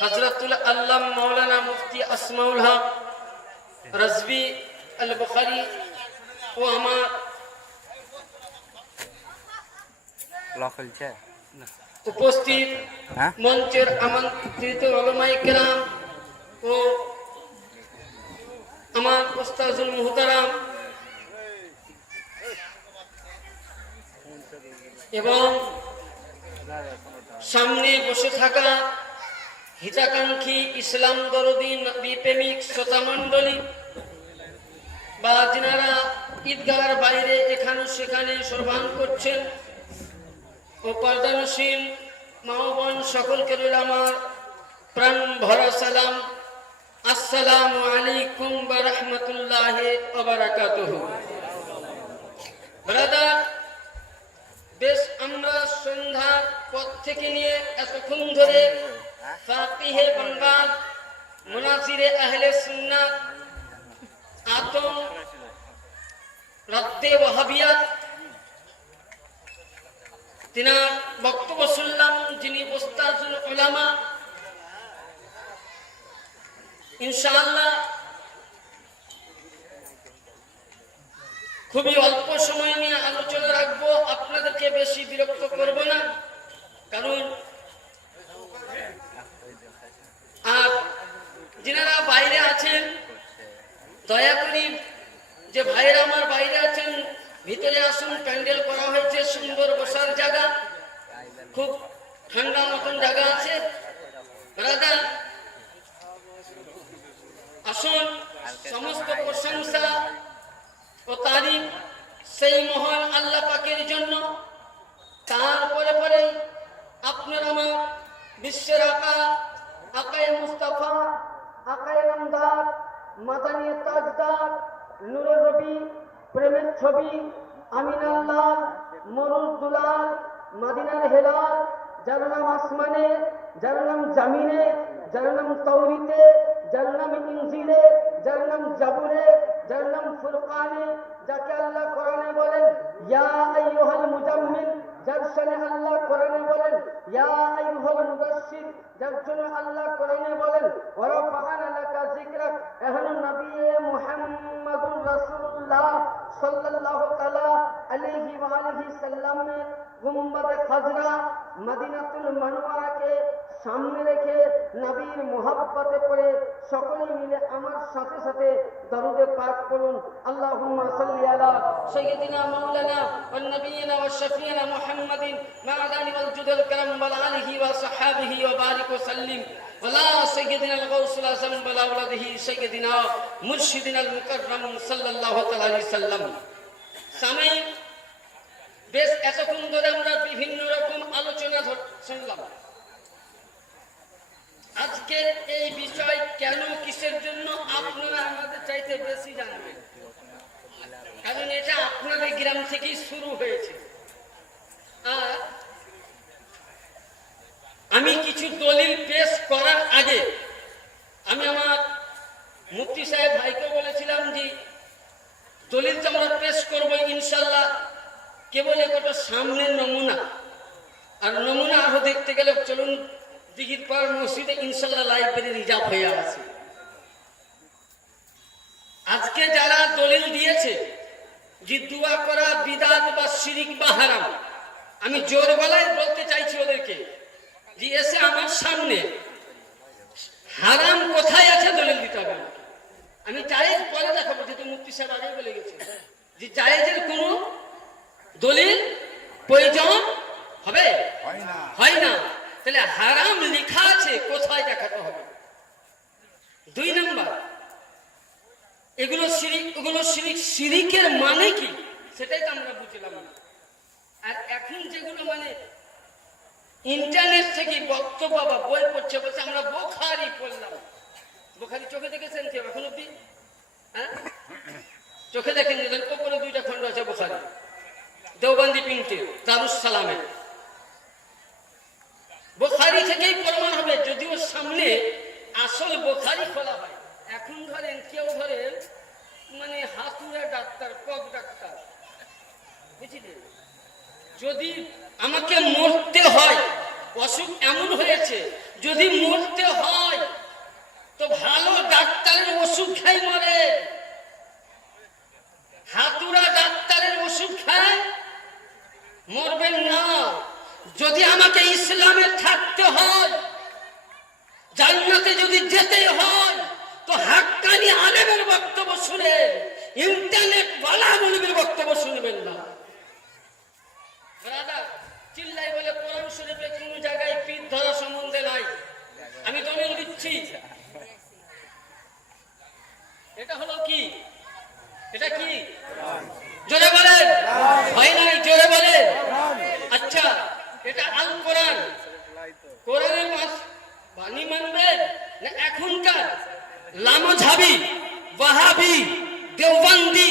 হযরতুল আল্লাম মাওলানা মুফতি আসমাউল হক রাজভী আল বুখারী ও আমার উপস্থিত মঞ্চের আমন্ত্রিত উলামায়ে কেরাম ও আমার উস্তাদুল মুহতারাম এবং সামনে বসে থাকা হিতাকাঙ্ক্ষী ইসলাম দরদী নবী প্রেমিক শ্রোতা মণ্ডলী বা যিনারা ঈদগাহের বাইরে এখানে সেখানে সরবান করছেন ও পর্দানসীন মা বোন সকলকে রইল আমার প্রাণ ভরা সালাম। আসসালামু আলাইকুম ওয়া রাহমাতুল্লাহি ওয়া বারাকাতুহু। ব্রাদার, বেশ আমরা সন্ধ্যার পর থেকে নিয়ে এতক্ষণ ধরে ফাকিহে বাংলাদ, মুনাজিরে আহলে সুন্নাত, আতম রাদ্দে ওয়াহাবিয়াত তিনার বক্তব্য শুনলাম, যিনি উস্তাদুল উলামা। ইনশাআল্লাহ খুবই অল্প সময় নিয়ে আলোচনা রাখবো, আপনাদেরকে বেশি বিরক্ত করব না, কারণ আর যিনারা বাইরে আছেন দয়া করি যে ভাইরা আমার বাইরে আছেন ভিতরে আসুন। প্যান্ডেল করা হয়েছে, সুন্দর বসার জায়গা, খুব ঠান্ডা মতন জায়গা আছে। ব্রাদার আসুন, সমস্ত প্রশংসা ও তারিফ সেই মহান আল্লাহ পাকের জন্য। তারপরে পরে আপনার আমার বিশ্বের আকায়ে মুস্তাফা, আকায়ে নামদার, মাদানী তাজদার, নূরের রবি, প্রেমের ছবি, আমিনার লাল, মরুর দুলাল, মদিনার হেলাল, যার নাম আসমানে, যার নাম জামিনে, যার নাম তাওরীতে, যার নাম ইনজিলে, যার নাম জাবুরে, যার নাম ফুরকানে, যাকে আল্লাহ কোরআনে বলেন ইয়া আইয়ুহাল মুজাম্মিল, যার শানে আল্লাহ কোরআনে বলেন ইয়া আইয়ুহাল মুদাশশির, যার জন্য আল্লাহ কোরআনে বলেন ওয়া রাফা'না লাকা যিকরাক। এখন নবী মুহাম্মদুর রাসূলুল্লাহ সাল্লাল্লাহু তাআলা আলাইহি ওয়া আলিহি সাল্লামের গুম্বাদে খাজরা মদিনাতুল মুনাওয়ারাকে সামনে রেখে নবীর মুহাব্বতে পড়ে সকলে মিলে আমার সাথে সাথে দরুদে পাক পড়ুন। আল্লাহুম্মা সাল্লি আলা সাইয়্যিদিনা মাওলানা ওয়া নবিয়িনা ওয়া শাফিঈনা মুহাম্মাদিন মা'আদানি ওয়াল জুদুল কারাম ওয়া আলিহি ওয়া সাহবিহি ওয়া বারিক ওয়া সাল্লিম ওয়ালা সাইয়্যিদিনাল গাউসুল আযম ওয়া আওলাদিহি সাইয়্যিদিনা মুরশিদিনাল মুকাররম সাল্লাল্লাহু তাআলা আলাইহি সাল্লাম। সাময়িক বেশ এতক্ষণ ধরে আমরা বিভিন্ন রকম আলোচনা শুনলাম। আজকে এই বিষয় কেন কিসের জন্য আপনারা আমাদের চাইতে বেশি জানবেন, কারণ এটা আপনাদের গ্রাম থেকেই শুরু হয়েছে। আর আমি কিছু দলিল পেশ করার আগে আমি আমার মুফতি সাহেব ভাইকে বলেছিলাম যে দলিল তো আমরা পেশ করবো ইনশাল্লাহ, কেবল একটা সামনের নমুনা, আর নমুনা আরো দেখতে গেলে চলুন দিঘির পাড় মসজিদে ইনশাল্লাহ লাইব্রেরি রিজার্ভ হয়ে আছে। আজকে যারা দলিল দিয়েছে যে দোয়া করা বিদাত বা শিরিক বা হারাম, আমি জোর গলায় বলতে চাইছি ওদেরকে যে এসে আমার সামনে হারাম কোথায় আছে দলিল দিতে হবে। আমি জায়েজ পরে দেখাবো, যেহেতু মুফতি সাহেব আগে বলে গেছে যে জায়েজের কোনো দলিল প্রয়োজন হবে হয় না, তাহলে হারাম লেখা আছে কোথায় দেখাতে হবে। 2 নাম্বার, এগুলো শিরিক, শিরিকের মানে কি সেটাই তো আমরা বুঝলাম না। আর এখন যেগুলো মানে ইন্টারনেট থেকে বক্তব্য বা বই পড়ছে, বলছে আমরা বুখারী পড়লাম। বুখারী চোখে দেখেছেন কেউ এখন অব্দি? হ্যাঁ, চোখে দেখেন, উপরে 2টা খণ্ড আছে বুখারী, দেওবন্দি প্রিন্টে, দারুস সালামে। বুখারী থেকেই প্রমাণ হবে, যদিও সামনে আসল বুখারী খোলা হয়। এখন ধরেন কেউ ধরেন মানে হাতুড়ে ডাক্তার, কক ডাক্তার, বুঝলেন, যদি আমাকে মরতে হয়, অসুখ এমন হয়েছে যদি মরতে হয় তো ভালো ডাক্তারের ওষুধ খাই মরে, হাতুড়া ডাক্তারের ওষুধ খায় মরবেন না। যদি আমাকে ইসলামে থাকতে হয়, জান্নাতে যদি যেতে হয়, তো হাক্কানি আলেমের বক্তব্য শুনে, ইন্টারনেট ওয়ালা মুলবির বক্তব্য শুনবেন না। ব্রাদার চিল্লাই বলে কোরআন শরীফে কোন জায়গায় পীর ধরা সম্বন্ধে নাই। আমি দলিল দিচ্ছি। এটা হলো কি? এটা কি? জোরে বলেন। হয় নাই? জোরে বলেন। আচ্ছা, এটা আল কোরআন, কোরআনের বাণী মানবেন না এখনকার লামাঝাবি, ওয়াহাবি, দেওবন্দি,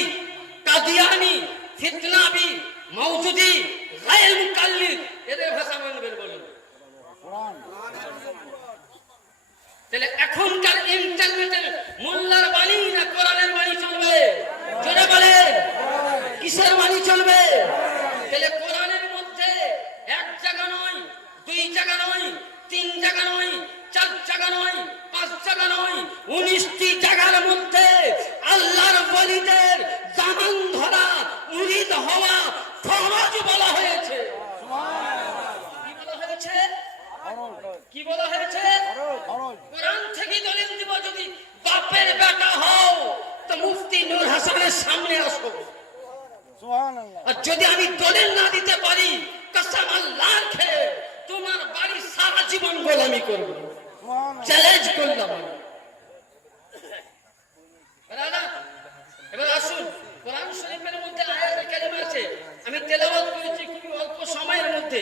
কাদিয়ানি, ফিতনাবি, মওজুদি, গায়র মুকাল্লিদ এদের ভাষা মানবেন বলুন? তাহলে এখনকার ইন্টারনেটের মোল্লার বাণী না কোরআনের বাণী চলবে? জোরে বলেন। কিসের বাণী চলবে? তাহলে কোরআনের মধ্যে এক জায়গা নয়, দুই জায়গা নয়, তিন জায়গা নয়, চার জায়গা নয়, পাঁচ জায়গা নয়, 19টি জায়গার মধ্যে আল্লাহর ওয়ালিদের জামান ধরা, মুরিদ হওয়া ফরজ বলা হয়েছে। কি বলা হয়েছে? কি বলা হয়েছে? কোরআন থেকে দলিল দিব। যদি বাপের বেটা হও তো মুফতি নূর হাসানের সামনে আসো। আর যদি আমি দলিল না দিতে পারি, কসম আল্লাহর খেয়ে তোমার বাড়ি সারা জীবন গোলামি করব। চ্যালেঞ্জ করলাম। এবার আসুন, কোরআন শরীফের মধ্যে আয়াত কারিমা আছে, আমি তেলাওয়াত করেছি খুব অল্প সময়ের মধ্যে।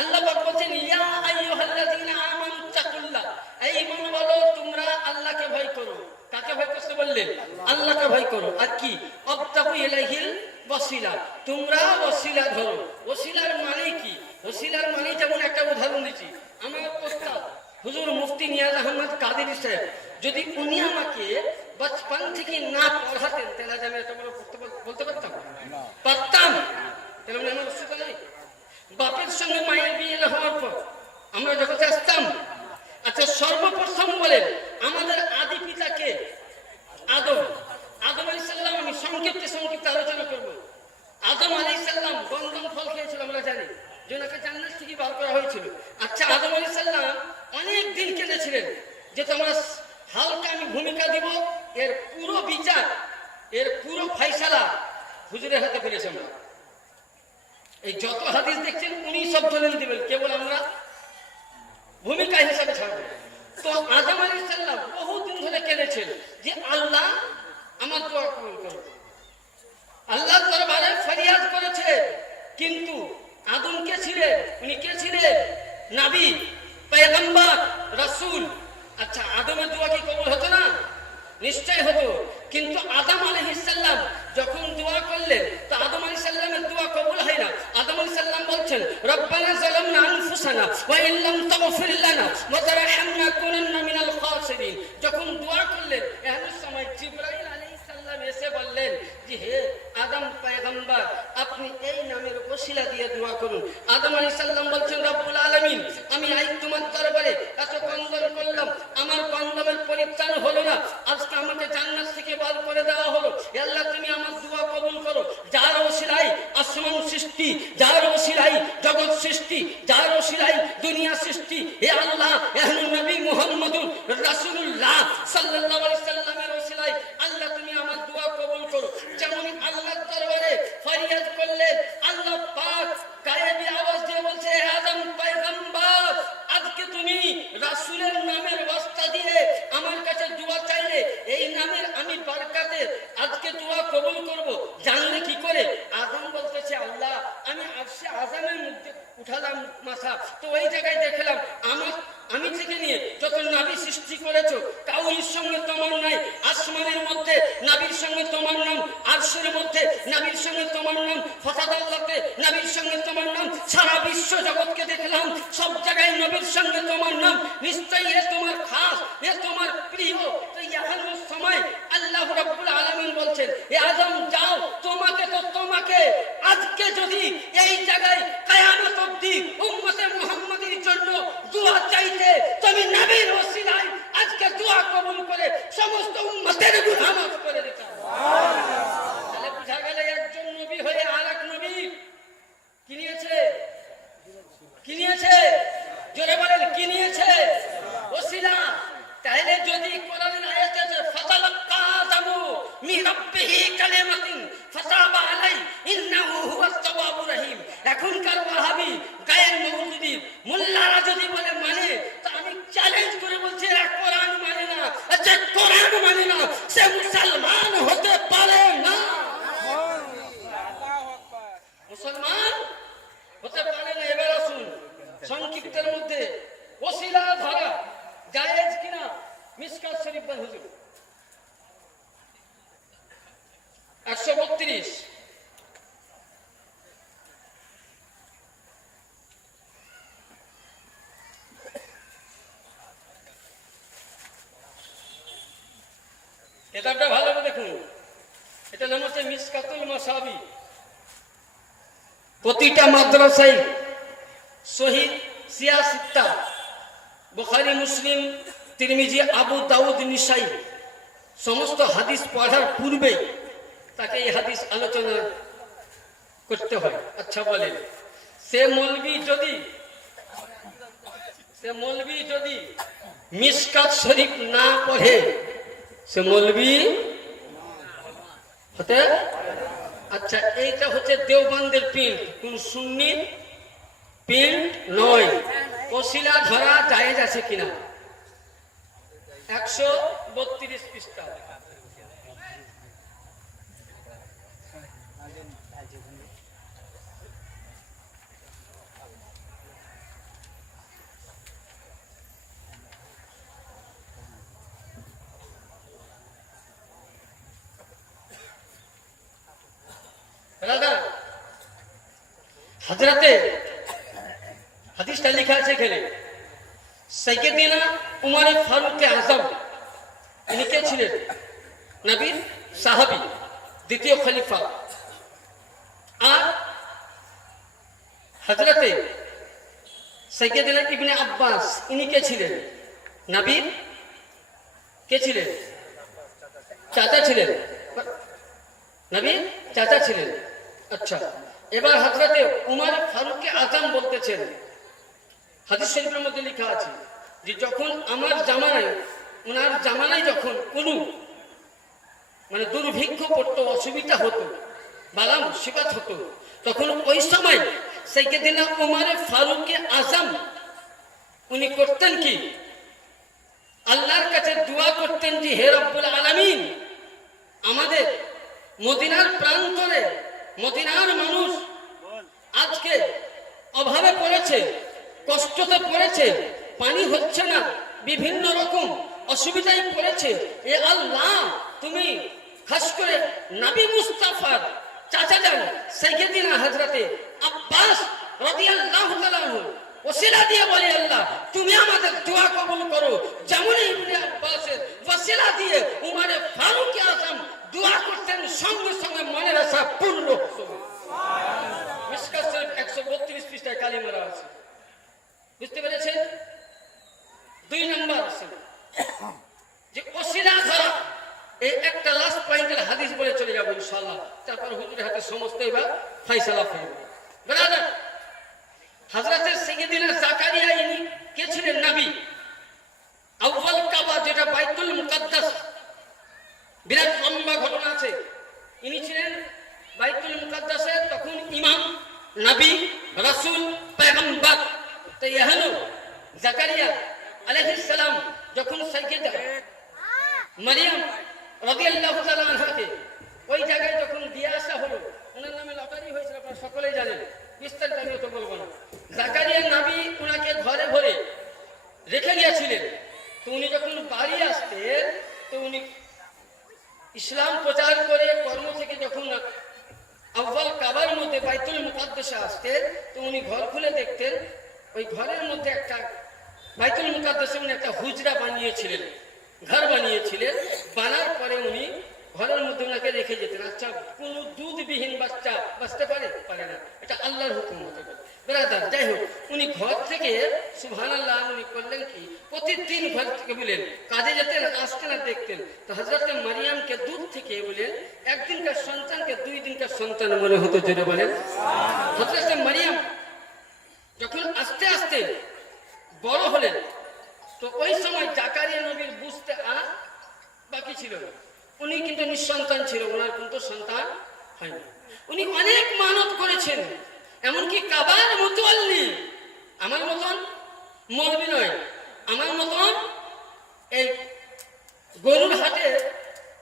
আল্লাহ পাক বলেন, ইয়া আইয়ুহাল্লাযীনা আমানু তাকুল্লাহ, এই ঈমান বলো তোমরা আল্লাহকে ভয় করো। কাকে ভয় করতে বললেন? আল্লাহকে ভয় করো। আর কি? আবতাগু ইলাইহিল ওয়াসিলা, তোমরা ওসিলা ধরো। ওসিলার মানে কি? ওসিলার মানে যেমন একটা উদাহরণ দিচ্ছি। আমার ওস্তাদ হুজুর মুফতি নিয়াজ আহমদ কাদেরী সাহেব, যদি উনি আমাকে বচপন থেকে না পড়াতেন তাহলে আমি এত বড় বলতে পারতাম? পারতাম? তাহলে আমার অসুবিধা নেই। বাপের সঙ্গে মায়ের বিয়ে হওয়ার পর আমরা জগতে আসতাম। আচ্ছা, সর্বপ্রথম বলেন আমাদের আদি পিতাকে আদম, আদম আলাইহিস সালাম। আমি সংক্ষিপ্ত আলোচনা করব। আদম আলাইহিস সালাম গন্ধম ফল খেয়েছিল, আমরা জানি, জোনাকে জান্নাত থেকে বার করা হয়েছিল। আচ্ছা, আদম আলাইহিস সালাম অনেক দিন কেঁদেছিলেন যে তোমরা হালকা আমি ভূমিকা দিব, এর পুরো বিচার, এর পুরো ফয়সালা হুজুরের হাতে ফেলেছে। আমরা এই যত হাদিস দেখছেন উনি সব দলিল দিবেন, কেবল আমরা ভূমিকা হিসাবে ছাড়বো। তো আদম আলাইহিস সালাম বহুদিন ধরে কেঁদেছেন যে আল্লাহ আমার দোয়া কবুল করো। আল্লাহ দরবারে ফরিয়াদ করেছে, কিন্তু আদম কে ছিলেন? উনি কে ছিলেন? নবী, পয়গম্বর, রাসূল। আচ্ছা, আদমের দোয়া কি কবুল হতো না? নিশ্চয় হতো। কিন্তু আদম আলাইহিস সালাম যখন দোয়া করলেন, তো আদম আলাইহিস সালামের দোয়া কবুল হয় না। আদম আলাইহিস সালাম বলছেন, রব্বানা যালামনা আনফুসানা ওয়া ইন লাম তাগফির লানা ওয়া তারহামনা কুনান্না মিনাল খাসিরিন। যখন দোয়া করলেন, এমন সময় জিবরাইল আলাইহিস সালাম এসে বললেন যে হে আদম পয়গম্বর, আপনি এই নামের ওসিলা দিয়ে দোয়া করুন। আদম আলাইহিস সালাম বলছেন, রব্বুল আলামিন, আমি আজ তোমার দরবারে এত কন্দন করলাম, আমার কন্দনের পরিত্রাণ হলো না। আজকে আমাকে জান্নাত থেকে বার করে দেওয়া হলো। আল্লাহ, তুমি আমার দোয়া কবুল করো। যার ওসিলাই আসমান সৃষ্টি, যার ওসিলাই জগৎ সৃষ্টি, যার ওসিলাই দুনিয়া সৃষ্টি, হে আল্লাহ, এহলে নবী মুহাম্মদুর রাসূলুল্লাহ সাল্লাল্লাহু আলাইহি সাল্লামের ওসিলাই আল্লাহ তুমি আমার দোয়া কবুল করো। যেমন আল্লাহর দরবারে ফরিয়াদ করলেন, আল্লাহ পাক গায়েবী আওয়াজ দিয়ে বলছে, হে আদম পয়গম্বর, আজকে তুমি রাসূলের নামের ওয়াস্তা দিয়ে আমার কাছে দোয়া চাইলে, এই নামের আমি বরকতে আজকে দোয়া কবুল করব। জানলে কি করে? আদম বলতেছে, আল্লাহ আমি আরশে আযমের মধ্যে উঠালাম মাথা, তো ওই জায়গায় দেখলাম আমি থেকে নিয়ে যত নবী সৃষ্টি করেছো কাউরির সঙ্গে তোমার নাই। আসমানের মধ্যে নবীর সঙ্গে তোমার নাম, আরশের মধ্যে নবীর সঙ্গে তোমার নাম, ফাতাদাল্লাতে নবীর সঙ্গে তোমার নাম, সারা বিশ্ব জগৎকে দেখলাম সব জায়গায় নবীর সঙ্গে তোমার নাম। নিশ্চয়ই এ তোমার খাস, এ তোমার প্রিয়। তো এমন সময় আল্লাহ রাব্বুল আলামিন বলছেন, এ আদম যাও, তোমাকে আজকে যদি এই জায়গায় কিয়ামত অবধি উম্মতে মুহাম্মাদীর জন্য দোয়া চাইতে তুমি না কি নিয়েছে? ওসিলা। তাহলে যদি কোরআনের আয়াত আছে ফাতালাক্কা আদমু মিন রাব্বিহি কালিমাতিন ফাতাবা আলাই ইন্নাহু হুয়াত তাওয়াবুর রহিম। এখনকার ওয়াহাবি গায়ের মওলুদি মোল্লারা যদি বলে মানে, তো আমি চ্যালেঞ্জ করে বলছি এরা কোরআন মানে না। যে কোরআন মানে না সে মুসলমান হতে পারে না। মুসলমান হতে পারে না। এবার আসুন সংক্ষিপ্তের মধ্যে ওসিলা ধরা জায়েজ কিনা মিশকাত শরীফ বল হুজুর 132। কিতাবটা ভালো করে দেখুন। এটা নাম হচ্ছে মিশকাতুল মাসাবি। প্রতিটা মাদ্রাসায় শহীদ সিয়াসিত্তা বুখারী, মুসলিম, তিরমিজি, আবু দাউদ, নিসাই সমস্ত হাদিস পড়ার পূর্বে তাকে এই হাদিস আলোচনা করতে হয়। আচ্ছা বলেন, সে মৌলবি যদি মিশকাত শরীফ না পড়ে সে মৌলবি হতে? আচ্ছা, এইটা হচ্ছে দেওবন্দের প্রিন্ট, কোন সুন্নি প্রিন্ট নয়। ওসিলা ধরা জায়েজ আছে কিনা? 132 পৃষ্ঠা। হযরতে হাদিসটা লেখা আছে এখানে, সাইয়েদিনা উমর ফারুক আযম ইনি কে ছিলেন? নবীর সাহাবী, দ্বিতীয় খলিফা। আর হযরতে সাইয়েদিনা ইবনে আব্বাস ইনি কে ছিলেন? নবীর কে ছিলেন? চাচা ছিলেন। নবীর চাচা ছিলেন। আচ্ছা, এবার হযরতে উমর ফারুক আযম বলতেছেন, হাদিস শরীফের মধ্যে লেখা আছে যে যখন আমার জামানায়, ওনার জামানায় যখন কোনো মানে দুর্ভিক্ষ পড়তো, অসুবিধা হতো, বালা মুসিবত হতো, তখন ওই সময় সাইয়েদিনা উমর ফারুক আযম উনি করতেন কি? আল্লাহর কাছে দোয়া করতেন যে হে রব্বুল আলামিন, আমাদের মদিনার প্রান্তরে মদিনার মানুষ আজকে অভাবে পড়েছে, কষ্টতে পড়েছে, পানি হচ্ছে না, বিভিন্ন রকম অসুবিধায় পড়েছে। এ আল্লাহ, তুমি খাস করে নবী মুস্তাফার চাচা যান সাইয়েদিনা হযরতে আব্বাস রাদিয়াল্লাহু তাআলা আনহু ওসিলা দিয়ে বলি, আল্লাহ তুমি আমাদের দোয়া কবুল করো। যেমন ইবনে আব্বাসের ওসিলা দিয়ে উমর ফারুক আযম দোয়া করতেন, সঙ্গে সঙ্গে মনের আশা পূর্ণ হতো। মিশকাত শরীফ 132 পৃষ্ঠায় কালিমারা আছে। বুঝতে পেরেছেন? 2 নম্বর আছে যে ওসিলা ধরা। এই একটা লাস্ট পয়েন্টের হাদিস বলে চলে যাবো ইনশাআল্লাহ, তারপর হুজুরের হাতে সমস্ত এবার ফয়সালা হবে। ব্রাদার, হযরতে সাইয়েদিনা জাকারিয়া ইনি কে ছিলেন? নবী। আউয়াল কাবা, যেটা বাইতুল মুকাদ্দাস, বিরাট লম্বা ঘটনা আছে। ইনি ছিলেন বাইতুল মুকাদ্দাসের তখন ইমাম, নবী, রাসূল, পয়গম্বর। তো ইহানো জাকারিয়া আলাইহিস সালাম যখন সাইয়েদা মারিয়াম রাদিয়াল্লাহু তাআলা আনহাকে ওই জায়গায় যখন দিয়ে আসা হলো, ওনার নামে লটারি হয়েছিল, আপনারা সকলেই জানেন, বিস্তারিত আমি তো বলবো না। জাকারিয়া নবী ওনাকে ঘরে ভরে রেখে গিয়েছিলেন। তো উনি যখন বাড়ি আসতেন, তো উনি ইসলাম প্রচার করে কর্ম থেকে যখন আউয়াল কাবার মধ্যে বাইতুল মুকাদ্দাসে আসতেন, তো উনি ঘর খুলে দেখতেন ওই ঘরের মধ্যে একটা বাইতুল মুকাদ্দাসে উনি একটা হুজরা বানিয়েছিলেন, ঘর বানিয়েছিলেন। বানার পরে উনি ঘরের মধ্যে ওনাকে রেখে যেতেন। আচ্ছা, কোন দুধবিহীন বাচ্চা বাঁচতে পারে? পারে না, এটা আল্লাহর হুকুম হতে পারে। ব্রাদার, যাই হোক, উনি ঘর থেকে সুবহানাল্লাহ উনি করলেন কি, প্রতিদিন ঘর থেকে বলেন কাজে যেতেন, আসতেন আর দেখতেন। তো হযরতে মারিয়ামকে দুধ থেকে বলেন একদিনকার সন্তানকে 2 দিনকার সন্তান মনে হতো। জোরে বলেন। হযরতে মারিয়াম যখন আস্তে আস্তে বড় হলেন, তো ওই সময় জাকারিয়া নবীর বুঝতে আর বাকি ছিল না। উনি কিন্তু নিঃসন্তান ছিল, ওনার কিন্তু সন্তান হয়নি। উনি অনেক মানত করেছেন, এমনকি কাবার মুতাওয়াল্লি, আমার মতন মৌলবি নয়, আমার মতন এই গরুর হাটে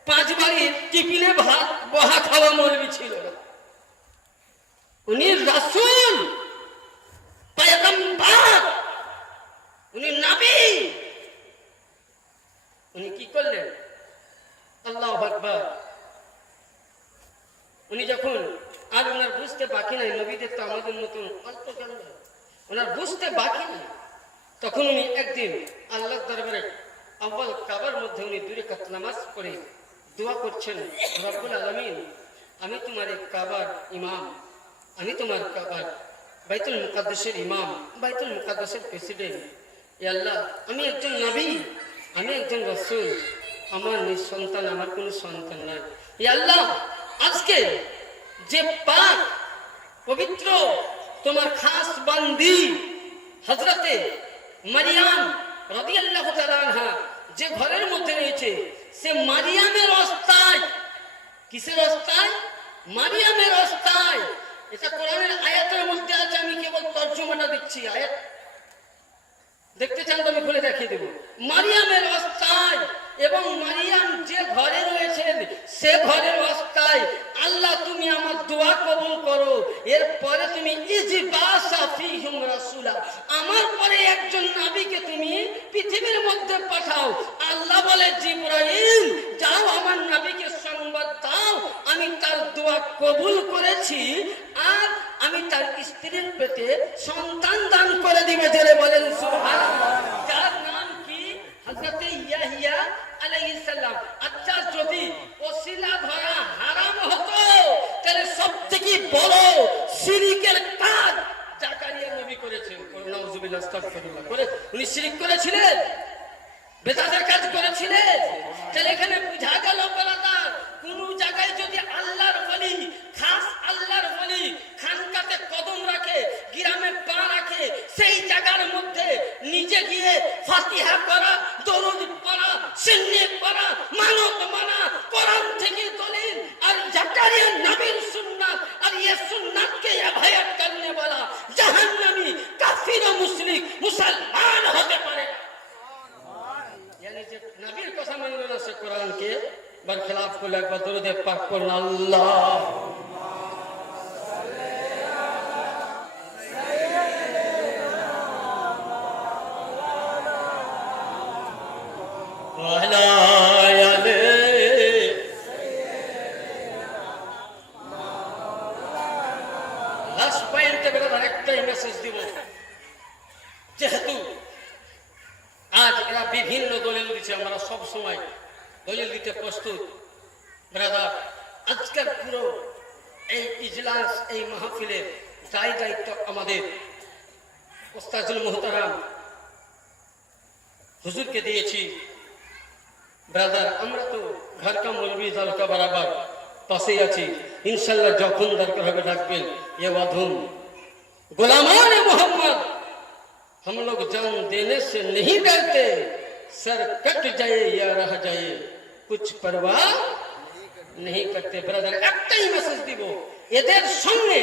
5 বাড়ির টিফিনে ভাত বহা খাওয়া মৌলবি ছিল না। উনি রাসূল, পয়গম্বর, উনি নবী। উনি কি করলেন? আল্লাহু আকবার। উনি যখন আর ওনার বুঝতে বাকি নাই, নবীদের তো আমাদের মতন অল্প জ্ঞান, ওনার বুঝতে বাকি নাই, তখন উনি একদিন আল্লাহর দরবারে আউয়াল কাবার মধ্যে উনি 2 রাকাত নামাজ পড়ে দোয়া করছেন, রব্বুল আলামিন, আমি তোমার এই কাবার ইমাম, আমি তোমার কাবার বাইতুল মুকাদ্দাসের ইমাম, বাইতুল মুকাদ্দাসের প্রেসিডেন্ট। ইয়া আল্লাহ, আমি একজন নবী, আমি একজন রাসূল, আমার নিঃসন্তান, আমার কোনো সন্তান নাই। ইয়া আল্লাহ, আজকে যে পাক পবিত্র তোমার খাস বান্দি হযরতে মারিয়াম রাদিয়াল্লাহু তাআলা আনহা যে ঘরের মধ্যে রয়েছে, সে মারিয়ামের অবস্থায়, কিসের অবস্থায়? মারিয়ামের অবস্থায়। এটা কোরআনের আয়াতের মধ্যে আছে, আমি কেবল তর্জমাটা দিচ্ছি। আয়াত দেখতে চান তো আমি খুলে দেখিয়ে দেব। মারিয়ামের অবস্থায়, এবং মারিয়াম যে ঘরে রয়েছেন সে ঘরের অবস্থায়, আল্লাহ তুমি আমার দোয়া কবুল করো, এরপরে তুমি ইজবাসা ফীহিম রাসূলা, আমার পরে একজন নবীকে তুমি পৃথিবীর মধ্যে পাঠাও। আল্লাহ বলে, জিবরাইল যাও আমার নবীকে সংবাদ দাও, আমি তার দোয়া কবুল করেছি, আর আমি তার স্ত্রীর পেটে সন্তান দান করে দিবে। জেলে বলেন সুবহানাল্লাহ। যার নাম কি? হযরতে ইয়াহইয়া আলাইহিস সালাম। আচ্ছা, যদি ওসিলা ধরা হারাম হতো, তাহলে সবথেকে বড় শিরকের কাজ জাকারিয়া নবী করেছেন। নাউযুবিল্লাহ, আস্তাগফিরুল্লাহ। করে উনি শিরক করেছিলেন, বেদাতের কাজ করেছিলেন। তাহলে এখানে বুঝা গেল ব্রাদার, কোন জায়গায় যদি আল্লাহর ওলি, খাস আল্লাহর ওলি খানকাতে কদম রাখে, গ্রামে পা রাখে, সেই জায়গার মধ্যে নিজে গিয়ে ফাতিহা করা, দরুদ পড়া, সুন্নাহ পড়া, মানত মানা, কোরআন থেকে দলিল, আর জাকারিয়া নবীর সুন্নাত, আর এই সুন্নাতকে অবহেলা করনে वाला জাহান্নামী, কাফির ও মুশরিক মুসলমান হতে পারে। यानी যে নবীর কথা মানবে না, সে কোরআনকে বরখলাফ করলে। একবার দরুদ পাক পড়ুন, আল্লাহ যেহেতু আজ এরা বিভিন্ন দলিল দিচ্ছে, আমরা সব সময় দলিল দিতে প্রস্তুত। ব্রাদার, আজকের পুরো এই ইজলাস, এই মাহফিলের দায়িত্ব আমাদের ওস্তাদুল মুহতারাম হুজুরকে দিয়েছি। ব্রাদার, আমরা তো ঘর কা মৌলবি দল কা বরাবর পাশেই আছি, ইনশাল্লাহ যখন দরকার হবে ডাকবেন। ये वाधुम गुलामान मोहम्मद, हम लोग जान देने से नहीं डरते, सर कट जाए या रह जाए कुछ परवाह नहीं करते। ब्रदर, একটাই মেসেজ দিব, এদের সঙ্গে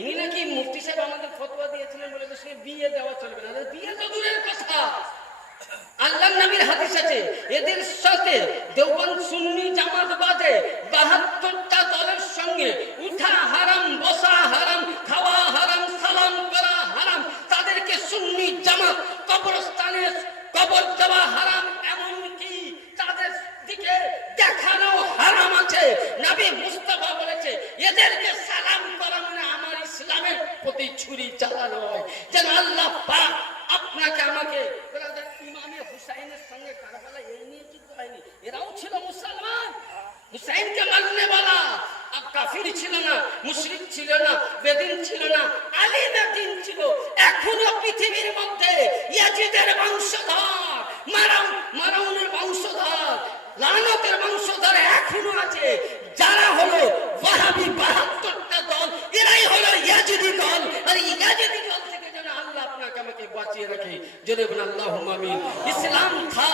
ইনি নাকি মুফতি সাহেব আমাদের ফতোয়া দিয়েছিলেন বলে সে বিয়ে দেওয়া চলবে না। বিয়ে তো দূরের কথা, আল্লাহর নবীর হাদিস আছে, এদের সাথে দেওবন্দ সুন্নি জামাত বাদে 72টা দলের সঙ্গে উঠা হারাম, বসা হারাম, খাওয়া হারাম, সালাম করা হারাম, তাদেরকে সুন্নি জামাত কবরস্থানে কবর দেওয়া হারাম, এমনকি তাদের দিকে দেখানো হারাম আছে। নবী মুস্তাফা বলেছে, এদেরকে সালাম করা মানে আমার ইসলামের প্রতি ছুরি চালানো হয়। যেন আল্লাহ পাক আপনাকে আমাকে, ইমামে হুসাইনের সঙ্গে কারবালা এই নিয়ে যুদ্ধ হয়নি, এরাও ছিল মুসলমান, হুসাইনকে মাননে वाला। আর কাফির ছিল না, মুশরিক ছিল না, বেদিন ছিল না, আলিমে দ্বীন ছিল। এখনো পৃথিবীর মধ্যে ইয়াজিদের বংশধর, মারাউনের বংশধর, লানতের বংশধর এখনো আছে, যারা হলো ওয়াহাবি 72টা দল, এরাই হলো ইয়াজিদি দল। আর ইয়াজিদি দল থেকে যেন আল্লাহ জোরে বলুন আল্লাহুম্মা আমিন। ইসলাম था